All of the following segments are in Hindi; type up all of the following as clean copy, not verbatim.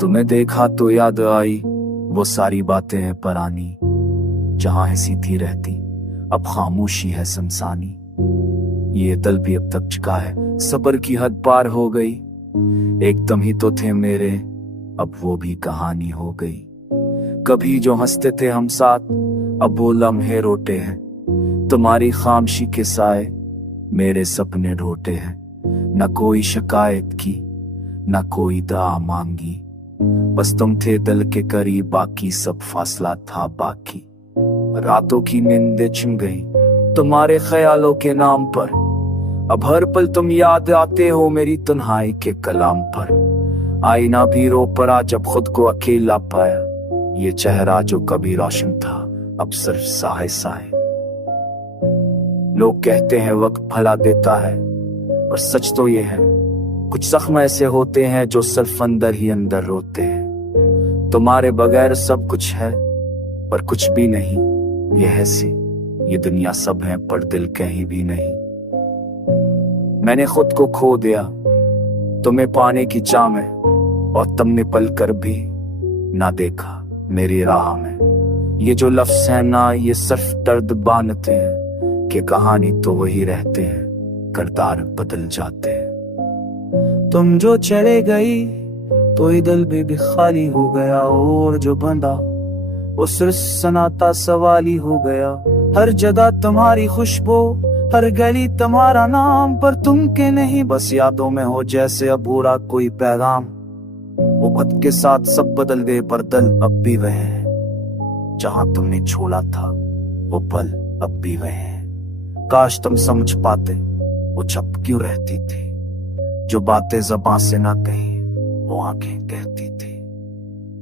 तुम्हें देखा तो याद आई वो सारी बातें हैं पुरानी, जहां हंसी थी रहती अब खामोशी है सुनसानी। ये दिल भी अब तक चुका है, सब्र की हद पार हो गई। एकदम ही तो थे मेरे, अब वो भी कहानी हो गई। कभी जो हंसते थे हम साथ, अब वो लम्हे रोते हैं। तुम्हारी खामोशी के साए मेरे सपने ढोते हैं। न कोई शिकायत की, न कोई दुआ मांगी, बस तुम थे दिल के करीब, बाकी सब फासला था बाकी। रातों की नींदें छिन गई तुम्हारे ख्यालों के नाम पर, अब हर पल तुम याद आते हो मेरी तन्हाई के कलाम पर। आईना भी रो पड़ा जब खुद को अकेला पाया, ये चेहरा जो कभी रोशन था अब सिर्फ साए साए। लोग कहते हैं वक्त भला देता है, पर सच तो ये है कुछ जख्म ऐसे होते हैं जो सिर्फ अंदर ही अंदर रोते हैं। तुम्हारे बगैर सब कुछ है पर कुछ भी नहीं, ये है सी ये दुनिया सब है पर दिल कहीं भी नहीं। मैंने खुद को खो दिया तुम्हें पाने की चाह में, और तुमने पल कर भी ना देखा मेरी राह में। ये जो लफ्ज है ना, ये सिर्फ दर्द बांधते हैं कि कहानी तो वही रहते हैं, किरदार बदल जाते हैं। तुम जो चले गई तो ये दिल भी खाली हो गया, और जो बंधा वो सिर्फ सनाता सवाली हो गया। हर जगह तुम्हारी खुशबू, हर गली तुम्हारा नाम, पर तुम के नहीं बस यादों में हो जैसे अबूरा कोई पैगाम। वो वक्त के साथ सब बदल गए पर दिल अब भी वह है, जहां तुमने छोड़ा था वो पल अब भी वह है। काश तुम समझ पाते वो चुप क्यों रहती थी, जो बातें ज़बां से ना कही वो आंखें कहती थी।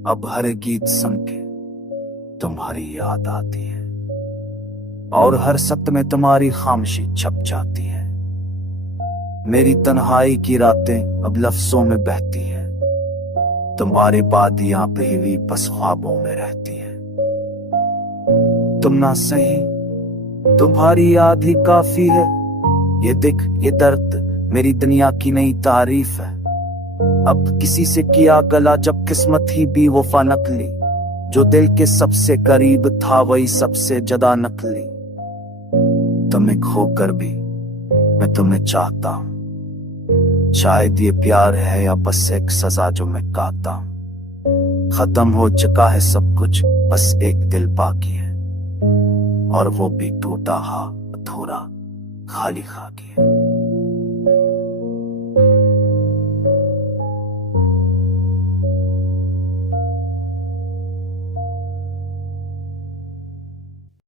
अब हर गीत सुन के तुम्हारी याद आती है, और हर सत्य में तुम्हारी खामोशी छप जाती है। मेरी तन्हाई की रातें अब लफ्जों में बहती है, तुम्हारे बाद यहाँ पे भी बस ख्वाबों में रहती है। तुम ना सही, तुम्हारी याद ही काफी है। ये दिख ये दर्द मेरी दुनिया की नई तारीफ है। अब किसी से किया गला जब किस्मत ही भी वफा नकली, जो दिल के सबसे करीब था वही सबसे ज्यादा नकली। तुम्हें खोकर भी मैं तुम्हें चाहता हूं, शायद ये प्यार है या बस एक सजा जो मैं काता हूं। खत्म हो चुका है सब कुछ, बस एक दिल बाकी है, और वो भी टूटा हा अधूरा खाली खाकी है।